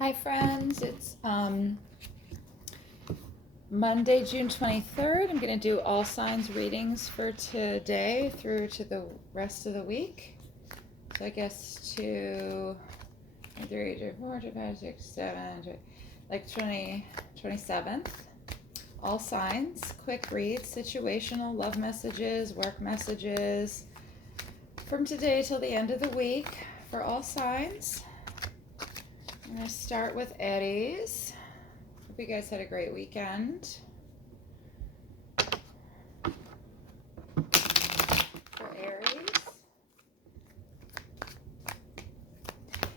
Hi friends, it's Monday, June 23rd. I'm going to do all signs readings for today through to the rest of the week. So I guess 2, 3, 4, 5, 6, 7, like 27th. All signs, quick read, situational, love messages, work messages from today till the end of the week for all signs. I'm going to start with Aries. Hope you guys had a great weekend. For Aries.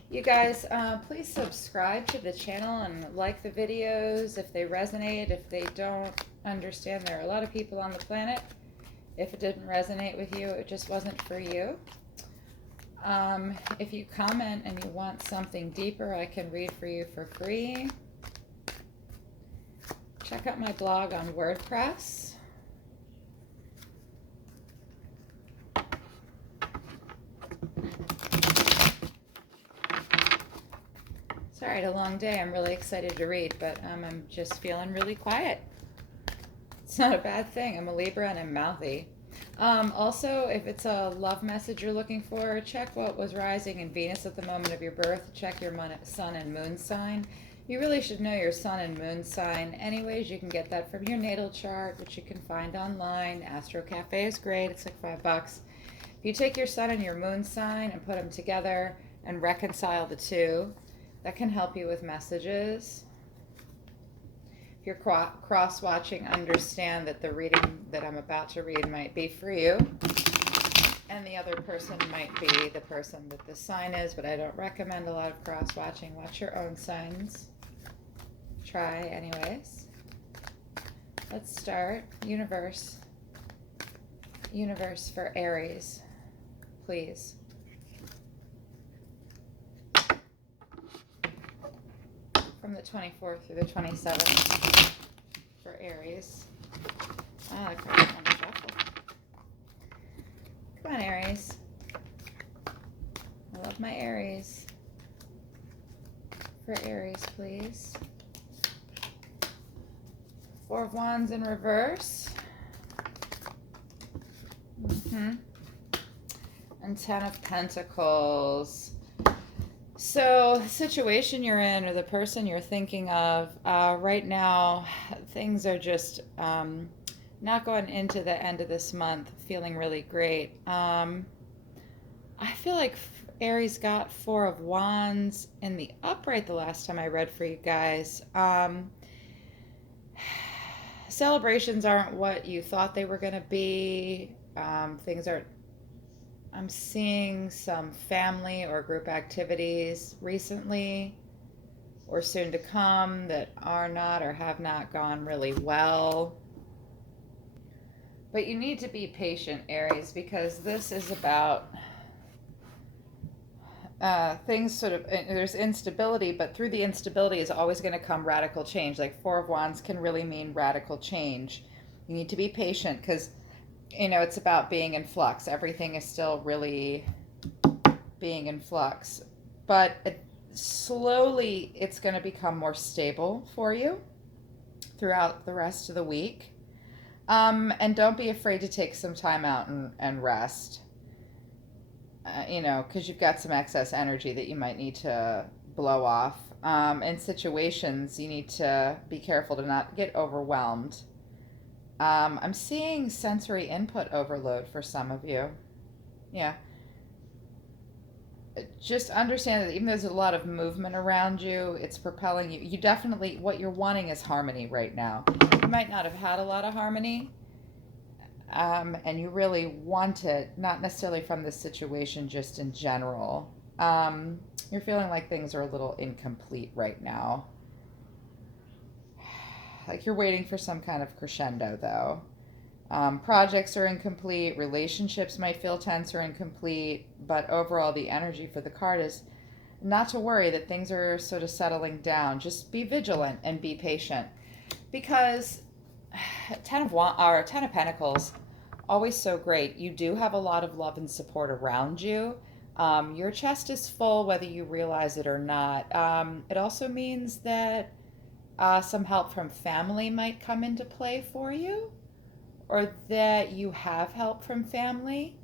You guys, please subscribe to the channel and like the videos if they resonate. If they don't understand, there are a lot of people on the planet. If it didn't resonate with you, it just wasn't for you. If you comment and you want something deeper, I can read for you for free. Check out my blog on WordPress. Sorry, I had a long day. I'm really excited to read, but I'm just feeling really quiet. It's not a bad thing. I'm a Libra and I'm mouthy. Also, if it's a love message you're looking for, check what was rising in Venus at the moment of your birth. Check your sun and moon sign. You really should know your sun and moon sign. Anyways, you can get that from your natal chart, which you can find online. Astro Cafe is great. It's like $5. If you take your sun and your moon sign and put them together and reconcile the two, that can help you with messages. If you're cross-watching, understand that the reading that I'm about to read might be for you, and the other person might be the person that the sign is, but I don't recommend a lot of cross-watching. Watch your own signs. Try anyways. Let's start. Universe for Aries, please. From the 24th through the 27th for Aries. Oh, the cards on the shuffle. Come on, Aries. I love my Aries. For Aries, please. 4 of Wands in reverse. And 10 of Pentacles. So the situation you're in or the person you're thinking of right now, things are just not going into the end of this month feeling really great. I feel like Aries got 4 of Wands in the upright the last time I read for you guys. Celebrations aren't what you thought they were going to be. Things are I'm seeing some family or group activities recently or soon to come that are not or have not gone really well. But you need to be patient, Aries, because this is about things sort of, there's instability, but through the instability is always going to come radical change. Like 4 of Wands can really mean radical change. You need to be patient because it's about being in flux. Everything is still really being in flux. But slowly it's going to become more stable for you throughout the rest of the week. And don't be afraid to take some time out and rest. Because you've got some excess energy that you might need to blow off. In situations, you need to be careful to not get overwhelmed. I'm seeing sensory input overload for some of you. Yeah. Just understand that even though there's a lot of movement around you, it's propelling you. You definitely, what you're wanting is harmony right now. You might not have had a lot of harmony, and you really want it, not necessarily from this situation, just in general. You're feeling like things are a little incomplete right now. Like you're waiting for some kind of crescendo, though. Projects are incomplete. Relationships might feel tense or incomplete. But overall, the energy for the card is not to worry that things are sort of settling down. Just be vigilant and be patient. Because 10 of Pentacles, always so great. You do have a lot of love and support around you. Your chest is full whether you realize it or not. It also means that some help from family might come into play for you, or that you have help from family.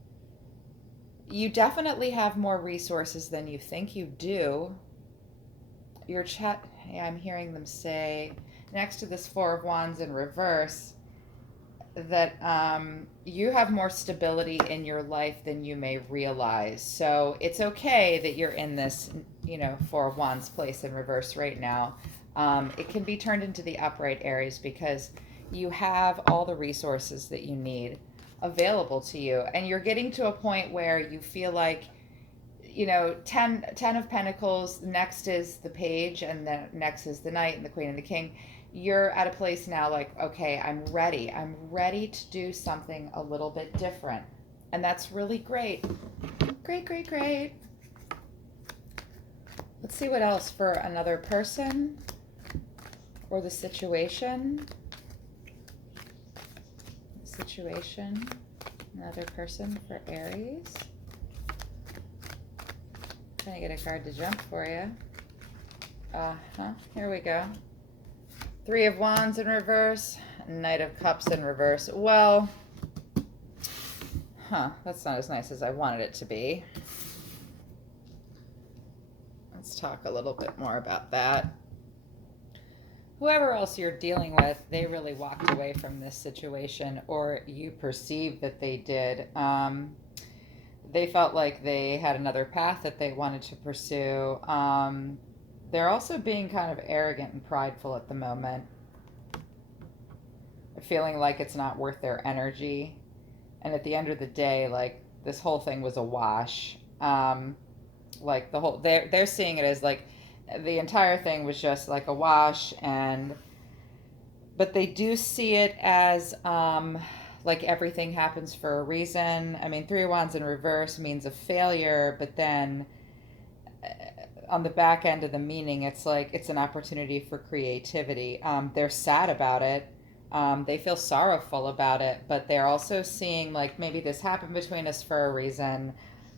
You definitely have more resources than you think you do. Your chat, yeah, I'm hearing them say next to this Four of Wands in reverse that you have more stability in your life than you may realize. So it's okay that you're in this, Four of Wands place in reverse right now. It can be turned into the upright, Aries, because you have all the resources that you need available to you. And you're getting to a point where you feel like, 10 of Pentacles, next is the Page, and then next is the Knight and the Queen and the King. You're at a place now like, okay, I'm ready to do something a little bit different. And that's really great. Great, great, great. Let's see what else for another person or the situation. Another person for Aries. Trying to get a card to jump for you. Here we go. Three of Wands in reverse, Knight of Cups in reverse. Well, that's not as nice as I wanted it to be. Let's talk a little bit more about that. Whoever else you're dealing with, they really walked away from this situation, or you perceive that they did. They felt like they had another path that they wanted to pursue. They're also being kind of arrogant and prideful at the moment, feeling like it's not worth their energy. And at the end of the day, like, this whole thing was a wash. Like they're seeing it as like the entire thing was just like a wash, but they do see it as like everything happens for a reason. I mean, Three of Wands in reverse means a failure, but then on the back end of the meaning, it's like it's an opportunity for creativity. They're sad about it. They feel sorrowful about it, but they're also seeing like maybe this happened between us for a reason.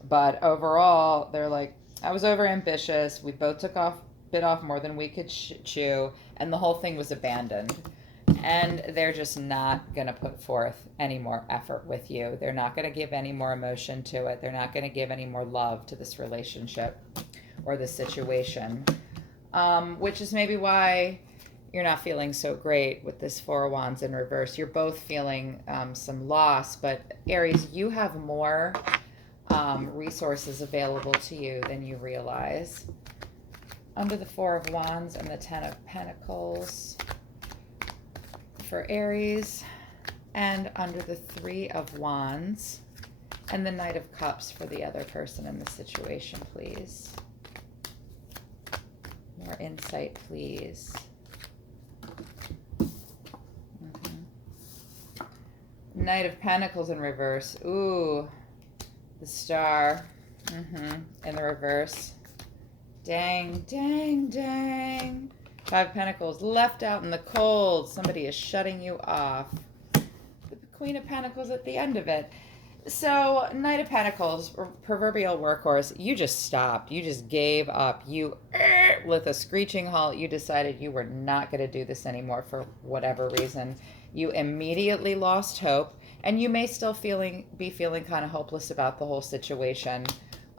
But overall, they're like, I was over ambitious. We both bit off more than we could chew, and the whole thing was abandoned. And they're just not going to put forth any more effort with you. They're not going to give any more emotion to it. They're not going to give any more love to this relationship or this situation, which is maybe why you're not feeling so great with this Four of Wands in reverse. You're both feeling some loss, but Aries, you have more resources available to you than you realize. Under the Four of Wands and the Ten of Pentacles for Aries, and under the Three of Wands and the Knight of Cups for the other person in the situation, please. More insight, please. Knight of Pentacles in reverse. Ooh, the Star in the reverse. Dang, dang, dang. Five of Pentacles left out in the cold. Somebody is shutting you off. The Queen of Pentacles at the end of it. So, Knight of Pentacles, proverbial workhorse, you just stopped. You just gave up. You, with a screeching halt, you decided you were not going to do this anymore for whatever reason. You immediately lost hope, and you may still be feeling kind of hopeless about the whole situation.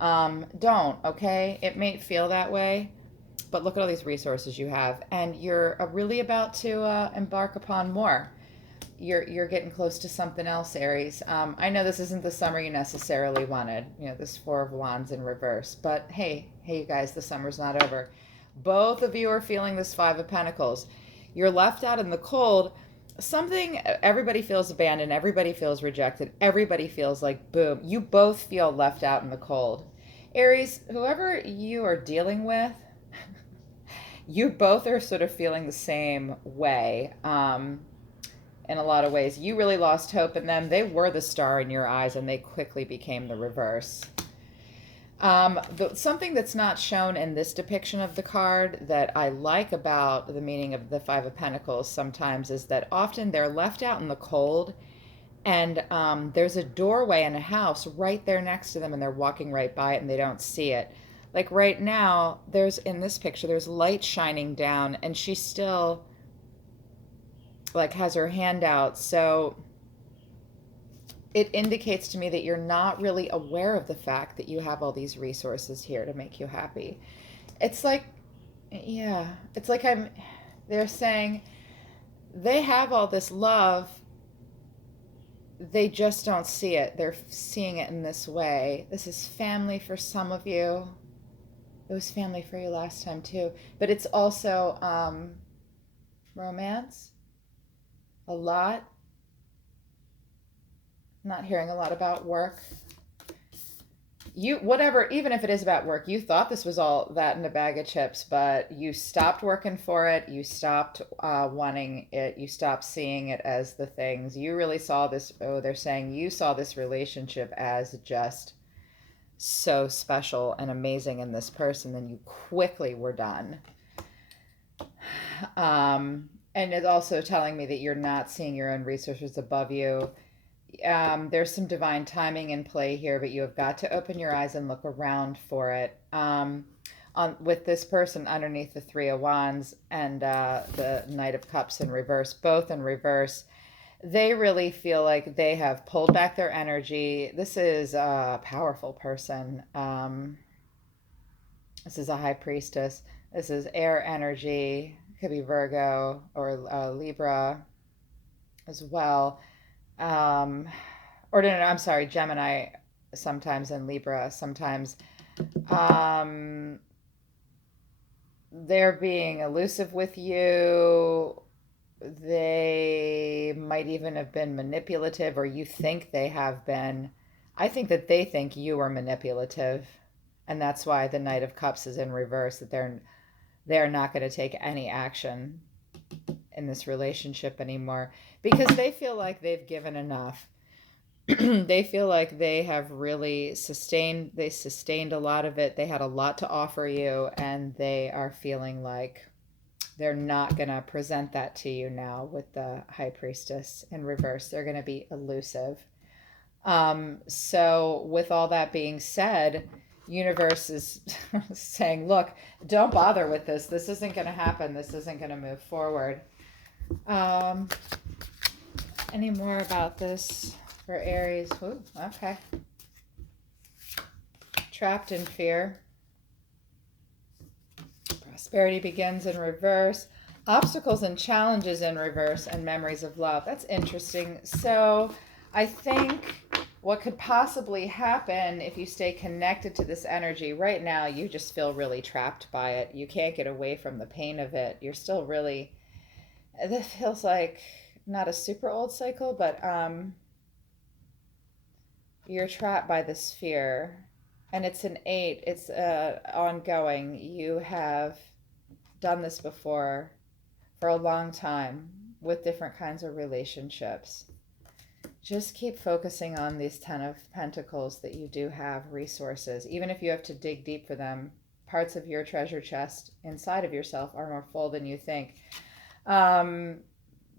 Don't, okay? It may feel that way, but look at all these resources you have, and you're really about to embark upon more. You're getting close to something else, Aries. I know this isn't the summer you necessarily wanted, this Four of Wands in reverse, but hey, you guys, the summer's not over. Both of you are feeling this Five of Pentacles. You're left out in the cold. Everybody feels abandoned, everybody feels rejected, everybody feels like, boom, you both feel left out in the cold. Aries, whoever you are dealing with, you both are sort of feeling the same way. In a lot of ways, you really lost hope in them. They were the star in your eyes, and they quickly became the reverse. Something that's not shown in this depiction of the card that I like about the meaning of the Five of Pentacles sometimes is that often they're left out in the cold, And there's a doorway in a house right there next to them, and they're walking right by it and they don't see it. Like right now, there's in this picture, there's light shining down, and she still like has her hand out. So it indicates to me that you're not really aware of the fact that you have all these resources here to make you happy. It's like, yeah, it's like they're saying they have all this love, they just don't see it. They're seeing it in this way. This is family for some of you. It was family for you last time too. But it's also romance, a lot. Not hearing a lot about work. You, whatever, even if it is about work, you thought this was all that in a bag of chips, but you stopped working for it. You stopped wanting it. You stopped seeing it as the things. You really saw this. Oh, they're saying you saw this relationship as just so special and amazing in this person. Then you quickly were done. And it's also telling me that you're not seeing your own resources above you. There's some divine timing in play here, but you have got to open your eyes and look around for it. With this person underneath the Three of Wands and the Knight of Cups in reverse, both in reverse, they really feel like they have pulled back their energy. This is a powerful person. This is a high priestess. This is air energy. Could be Virgo or Libra as well. Or no, I'm sorry, Gemini sometimes and Libra sometimes. Um, they're being elusive with you. They might even have been manipulative, or you think they have been. I think that they think you are manipulative, and that's why the Knight of Cups is in reverse, that they're not going to take any action in this relationship anymore because they feel like they've given enough. They feel like they have really sustained a lot of it. They had a lot to offer you, and they are feeling like they're not going to present that to you now with the High Priestess in reverse. They're going to be elusive. So with all that being said, universe is saying, look, don't bother with this. This isn't going to happen. This isn't going to move forward. Any more about this for Aries? Ooh, okay. Trapped in fear. Prosperity begins in reverse. Obstacles and challenges in reverse, and memories of love. That's interesting. So I think what could possibly happen if you stay connected to this energy right now, you just feel really trapped by it. You can't get away from the pain of it. You're still really, this feels like not a super old cycle, but you're trapped by this fear. And it's an 8. It's ongoing. You have done this before for a long time with different kinds of relationships. Just keep focusing on these 10 of Pentacles, that you do have resources. Even if you have to dig deep for them, parts of your treasure chest inside of yourself are more full than you think.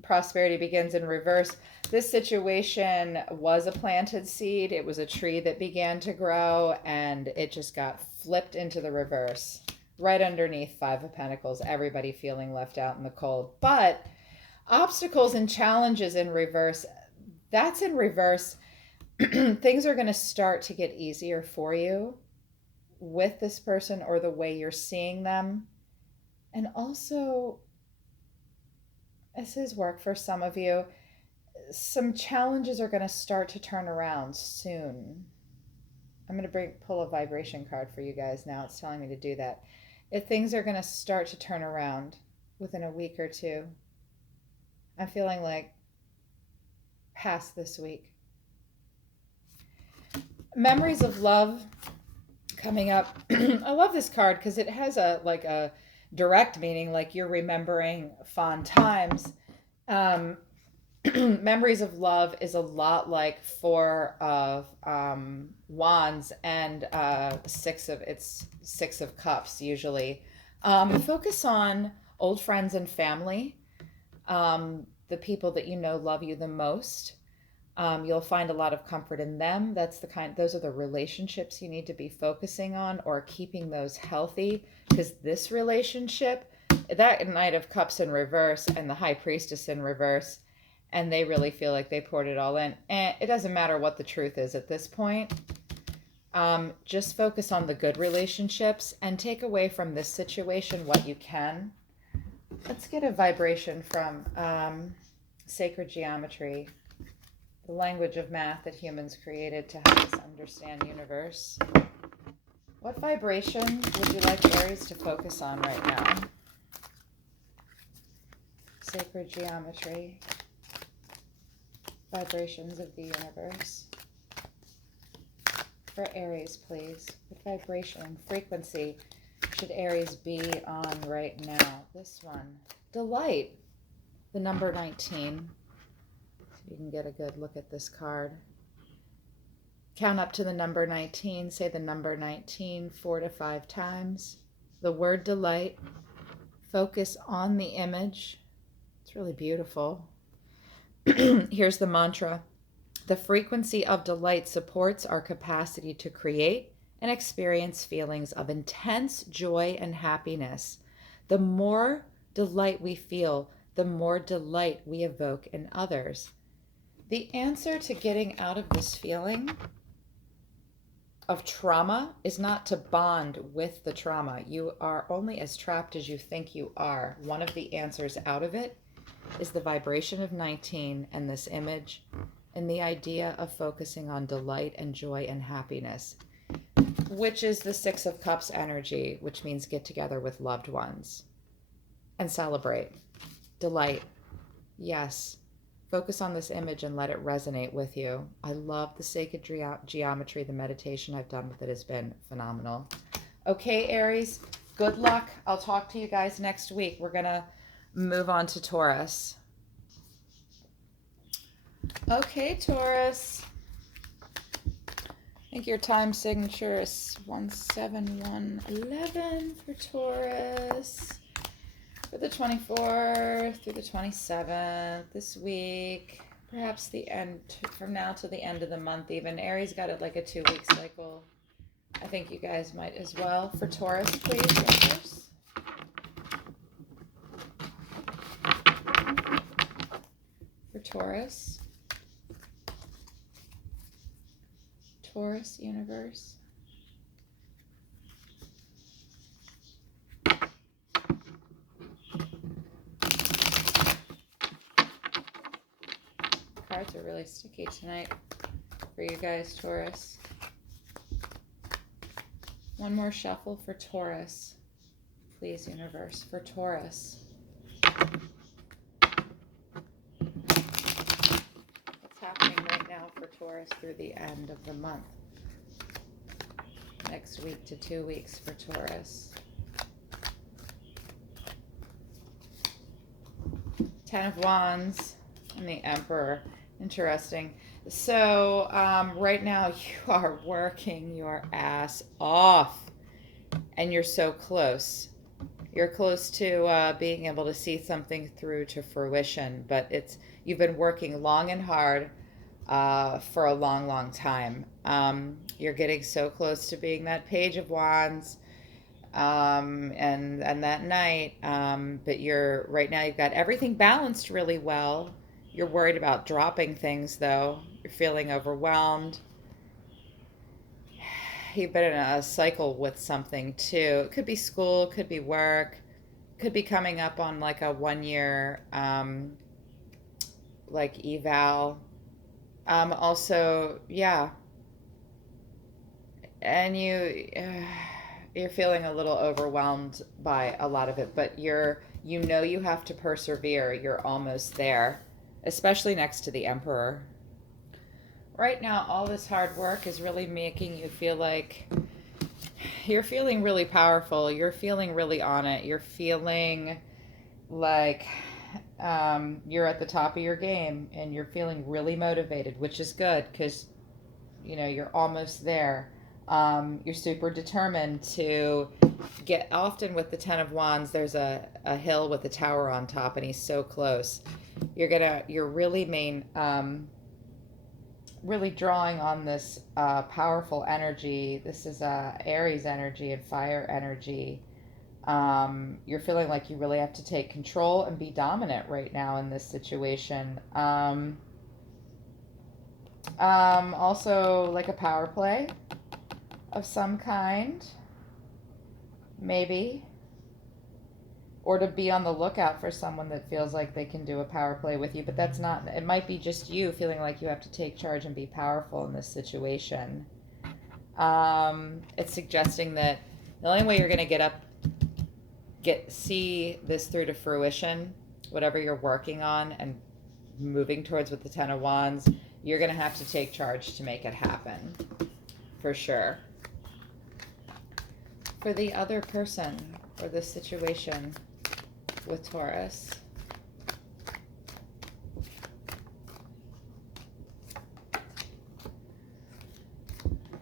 Prosperity begins in reverse. This situation was a planted seed. It was a tree that began to grow, and it just got flipped into the reverse. Right underneath 5 of Pentacles, everybody feeling left out in the cold. But obstacles and challenges in reverse, that's in reverse. Things are going to start to get easier for you with this person, or the way you're seeing them. And also, this is work for some of you. Some challenges are going to start to turn around soon. I'm going to pull a vibration card for you guys now. It's telling me to do that. If things are going to start to turn around within a week or two. I'm feeling like past this week. Memories of love coming up. I love this card because it has a direct meaning, like you're remembering fond times. Memories of love is a lot like 4 of Wands and 6 of Cups usually. Focus on old friends and family, the people that you know love you the most. You'll find a lot of comfort in them. Those are the relationships you need to be focusing on or keeping those healthy, because this relationship, that Knight of Cups in reverse and the High Priestess in reverse, and they really feel like they poured it all in. And it doesn't matter what the truth is at this point. Just focus on the good relationships and take away from this situation what you can. Let's get a vibration from sacred geometry, the language of math that humans created to help us understand universe. What vibration would you like Aries to focus on right now? Sacred geometry, vibrations of the universe. For Aries, please. What vibration and frequency should Aries be on right now? This one. Delight. The number 19. So you can get a good look at this card. Count up to the number 19. Say the number 19 4 to 5 times. The word delight. Focus on the image. It's really beautiful. Here's the mantra. The frequency of delight supports our capacity to create and experience feelings of intense joy and happiness. The more delight we feel, the more delight we evoke in others. The answer to getting out of this feeling of trauma is not to bond with the trauma. You are only as trapped as you think you are. One of the answers out of it is the vibration of 19 and this image, and the idea of focusing on delight and joy and happiness, which is the 6 of Cups energy, which means get together with loved ones and celebrate. Delight. Yes. Focus on this image and let it resonate with you. I love the sacred geometry. The meditation I've done with it has been phenomenal. Okay, Aries, good luck. I'll talk to you guys next week. We're going to move on to Taurus. Okay, Taurus. I think your time signature is 17111 for Taurus. For the 24th through the 27th this week, perhaps the end, from now to the end of the month even. Aries got it like a 2-week cycle. I think you guys might as well. For Taurus, please, universe. For Taurus. Taurus, universe. Cards are really sticky tonight for you guys, Taurus. One more shuffle for Taurus. Please, universe, for Taurus. What's happening right now for Taurus through the end of the month? Next week to 2 weeks for Taurus. 10 of Wands and the Emperor. Interesting. So right now you are working your ass off and you're so close. You're close to being able to see something through to fruition, but you've been working long and hard for a long, long time. You're getting so close to being that Page of Wands and that Knight, but right now you've got everything balanced really well. You're worried about dropping things, though. You're feeling overwhelmed. You've been in a cycle with something, too. It could be school, it could be work, could be coming up on like a 1-year like eval. Also, yeah. And you're feeling a little overwhelmed by a lot of it, but you have to persevere. You're almost there. Especially next to the Emperor. Right now, all this hard work is really making you feel like you're feeling really powerful. You're feeling really on it. You're feeling like you're at the top of your game and you're feeling really motivated, which is good because, you're almost there. You're super determined to get, often with the 10 of Wands, there's a hill with a tower on top and he's so close. You're really really drawing on this powerful energy. This is Aries energy and fire energy. You're feeling like you really have to take control and be dominant right now in this situation. Also, like a power play of some kind, maybe. Or to be on the lookout for someone that feels like they can do a power play with you, but that's not, it might be just you feeling like you have to take charge and be powerful in this situation. It's suggesting that the only way you're going to see this through to fruition, whatever you're working on and moving towards with the Ten of Wands, you're going to have to take charge to make it happen, for sure. For the other person or this situation with Taurus,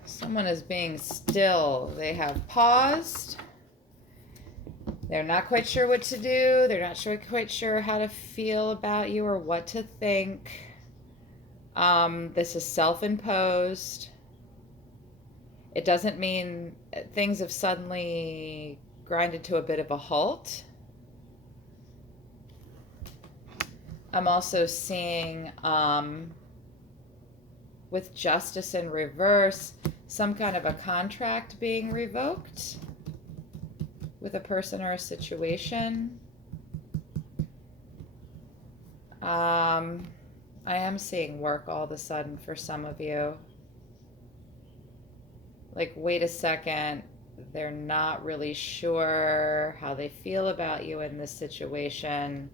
someone is being still. They have paused. They're not quite sure what to do. They're not quite sure how to feel about you or what to think. This is self-imposed. It doesn't mean things have suddenly grinded to a bit of a halt. I'm also seeing, with justice in reverse, some kind of a contract being revoked with a person or a situation. I am seeing work all of a sudden for some of you. Like, wait a second, they're not really sure how they feel about you in this situation.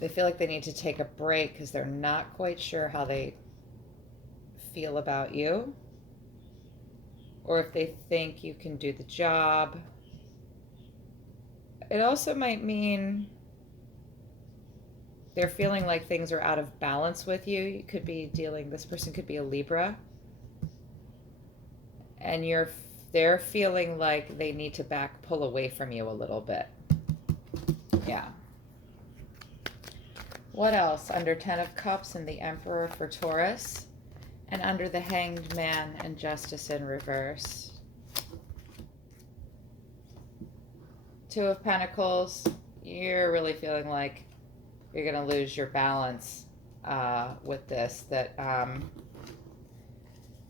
They feel like they need to take a break because they're not quite sure how they feel about you, or if they think you can do the job. It also might mean they're feeling like things are out of balance with you. You could be this person could be a Libra, and they're feeling like they need to pull away from you a little bit. Yeah. What else? Under Ten of Cups and the Emperor for Taurus, and under the Hanged Man and Justice in reverse. Two of Pentacles. You're really feeling like you're going to lose your balance with this, that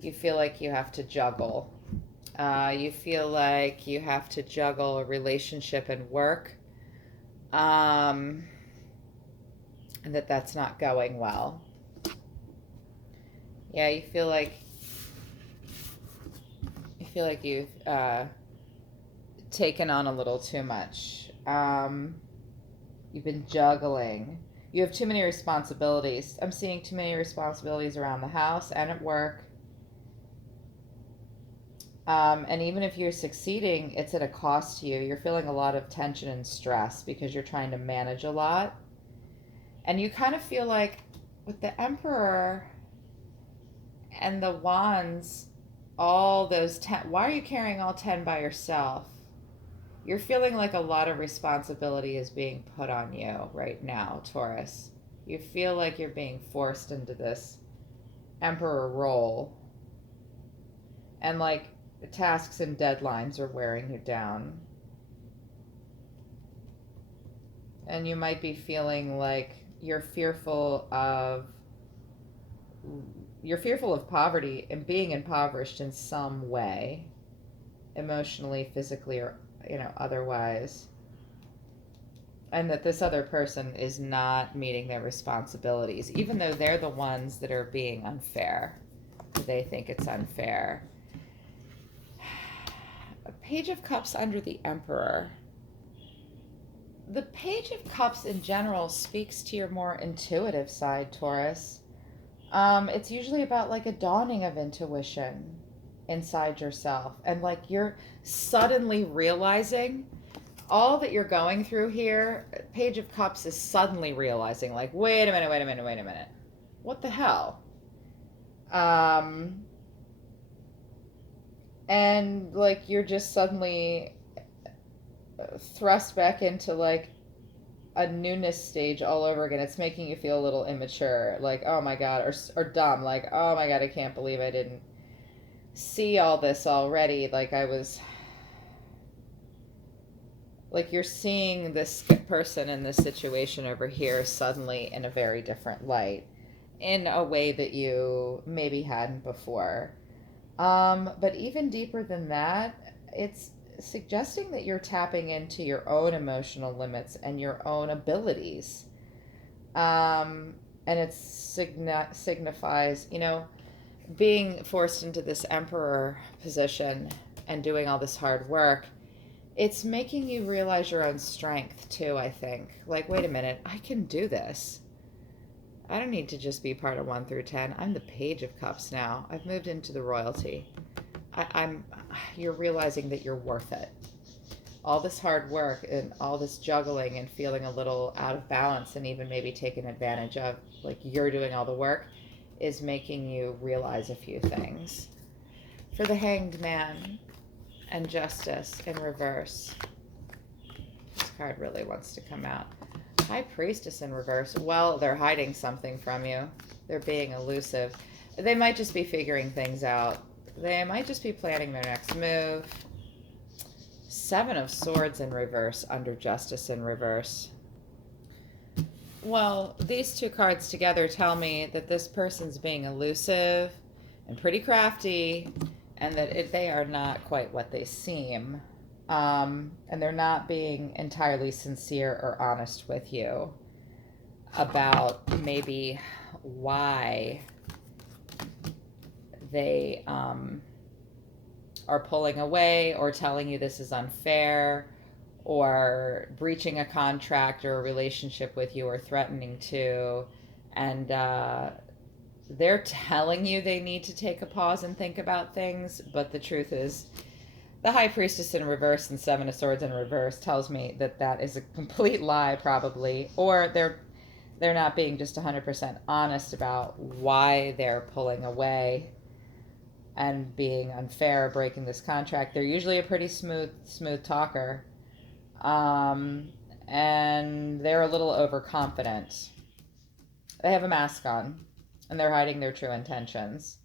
you feel like you have to juggle. You feel like you have to juggle a relationship and work, and that's not going well. Yeah, you feel like you've taken on a little too much. You've been juggling. You have too many responsibilities. I'm seeing too many responsibilities around the house and at work. And even if you're succeeding, it's at a cost to you. You're feeling a lot of tension and stress because you're trying to manage a lot. And you kind of feel like with the Emperor and the Wands, all those 10, why are you carrying all 10 by yourself? You're feeling like a lot of responsibility is being put on you right now, Taurus. You feel like you're being forced into this Emperor role. And like tasks and deadlines are wearing you down. And you might be feeling like you're fearful of poverty and being impoverished in some way, emotionally, physically, or otherwise, and that this other person is not meeting their responsibilities, even though they're the ones that are being unfair. They think it's unfair. A Page of Cups under the Emperor. The Page of Cups in general speaks to your more intuitive side, Taurus. It's usually about like a dawning of intuition inside yourself, and like you're suddenly realizing all that you're going through here. Page of Cups is suddenly realizing, like, wait a minute, what the hell? And like you're just suddenly thrust back into like a newness stage all over again. It's making you feel a little immature, like, oh my God, or dumb, like, oh my God, I can't believe I didn't see all this already. Like I was, like you're seeing this person in this situation over here suddenly in a very different light, in a way that you maybe hadn't before. But even deeper than that, it's suggesting that you're tapping into your own emotional limits and your own abilities. Um, and it signifies, being forced into this emperor position and doing all this hard work. It's making you realize your own strength too, I think. Like, wait a minute, I can do this. I don't need to just be part of 1 through 10. I'm the Page of Cups now. I've moved into the royalty. I'm you're realizing that you're worth it. All this hard work and all this juggling and feeling a little out of balance and even maybe taken advantage of, like you're doing all the work, is making you realize a few things. For the Hanged Man and Justice in reverse. This card really wants to come out. High Priestess in reverse. Well, they're hiding something from you. They're being elusive. They might just be figuring things out. They might just be planning their next move. 7 of Swords in reverse under Justice in reverse. Well, these two cards together tell me that this person's being elusive and pretty crafty, and that they are not quite what they seem. And they're not being entirely sincere or honest with you about maybe why they are pulling away, or telling you this is unfair, or breaching a contract or a relationship with you, or threatening to. And they're telling you they need to take a pause and think about things, but the truth is, the High Priestess in reverse and 7 of Swords in reverse tells me that that is a complete lie, probably, or they're not being just 100% honest about why they're pulling away and being unfair, breaking this contract. They're usually a pretty smooth talker, and they're a little overconfident. They have a mask on, and they're hiding their true intentions.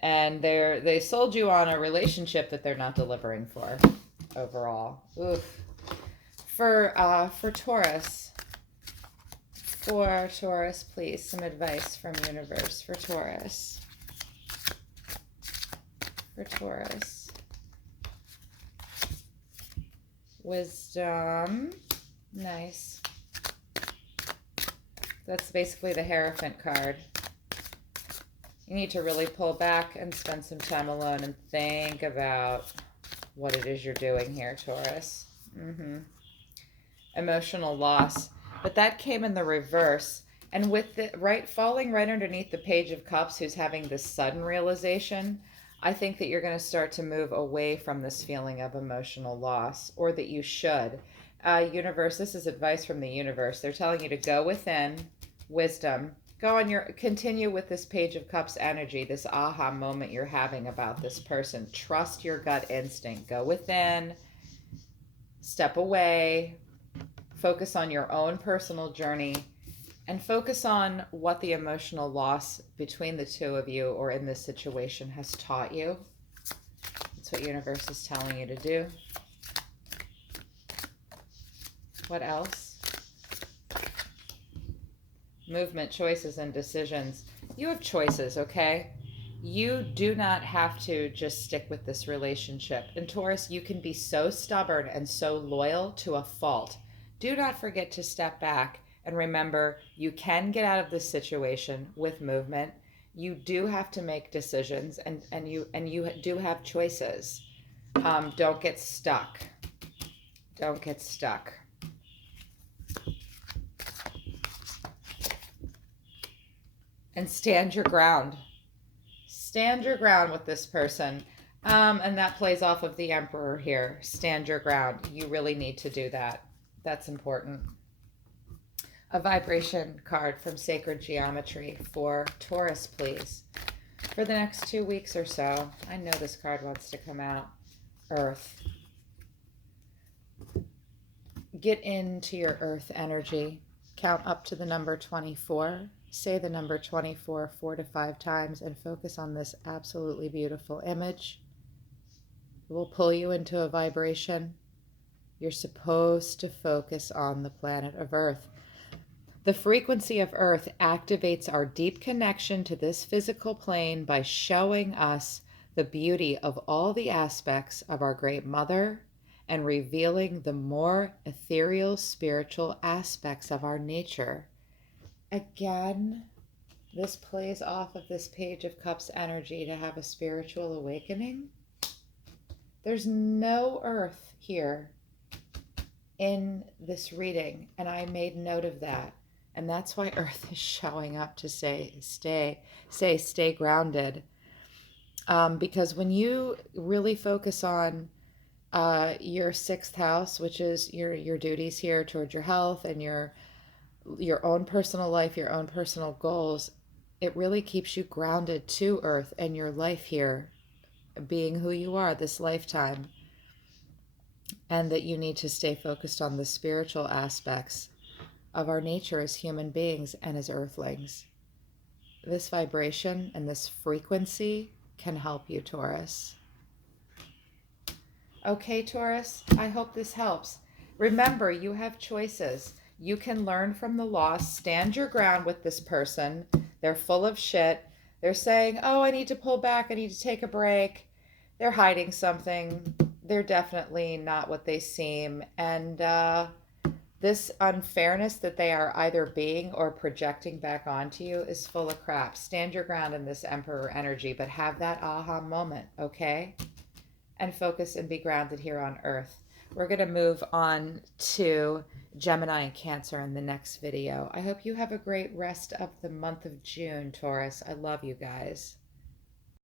And they sold you on a relationship that they're not delivering for overall. Oof. For Taurus. For Taurus, please, some advice from universe for Taurus. For Taurus. Wisdom. Nice. That's basically the Hierophant card. You need to really pull back and spend some time alone and think about what it is you're doing here, Taurus. Emotional loss. But that came in the reverse. And with it falling right underneath the Page of Cups, who's having this sudden realization, I think that you're going to start to move away from this feeling of emotional loss, or that you should. Universe, this is advice from the universe. They're telling you to go within, wisdom. Continue with this Page of Cups energy, this aha moment you're having about this person. Trust your gut instinct. Go within, step away, focus on your own personal journey, and focus on what the emotional loss between the two of you, or in this situation, has taught you. That's what universe is telling you to do. What else? Movement, choices, and decisions. You have choices, okay? You do not have to just stick with this relationship. In Taurus, you can be so stubborn and so loyal to a fault. Do not forget to step back and remember, you can get out of this situation with movement. You do have to make decisions, and you do have choices. Don't get stuck. Don't get stuck. And stand your ground. Stand your ground with this person. And that plays off of the Emperor here. Stand your ground. You really need to do that. That's important. A vibration card from Sacred Geometry for Taurus, please. For the next 2 weeks or so. I know this card wants to come out. Earth. Get into your earth energy. Count up to the number 24. Say the number 24 4 to 5 times and focus on this absolutely beautiful image. It will pull you into a vibration. You're supposed to focus on the planet of Earth. The frequency of Earth activates our deep connection to this physical plane by showing us the beauty of all the aspects of our Great Mother and revealing the more ethereal, spiritual aspects of our nature. Again, this plays off of this Page of Cups energy to have a spiritual awakening. There's no Earth here in this reading, and I made note of that. And that's why Earth is showing up to stay grounded. Because when you really focus on your sixth house, which is your duties here towards your health and your own personal life, your own personal goals, it really keeps you grounded to Earth and your life here, being who you are this lifetime, and that you need to stay focused on the spiritual aspects of our nature as human beings and as earthlings. This vibration and this frequency can help you, Taurus. Okay, Taurus, I hope this helps. Remember, you have choices. You can learn from the loss, stand your ground with this person. They're full of shit. They're saying, oh, I need to pull back. I need to take a break. They're hiding something. They're definitely not what they seem. And this unfairness that they are either being or projecting back onto you is full of crap. Stand your ground in this Emperor energy, but have that aha moment, okay? And focus and be grounded here on Earth. We're going to move on to Gemini and Cancer in the next video. I hope you have a great rest of the month of June, Taurus. I love you guys.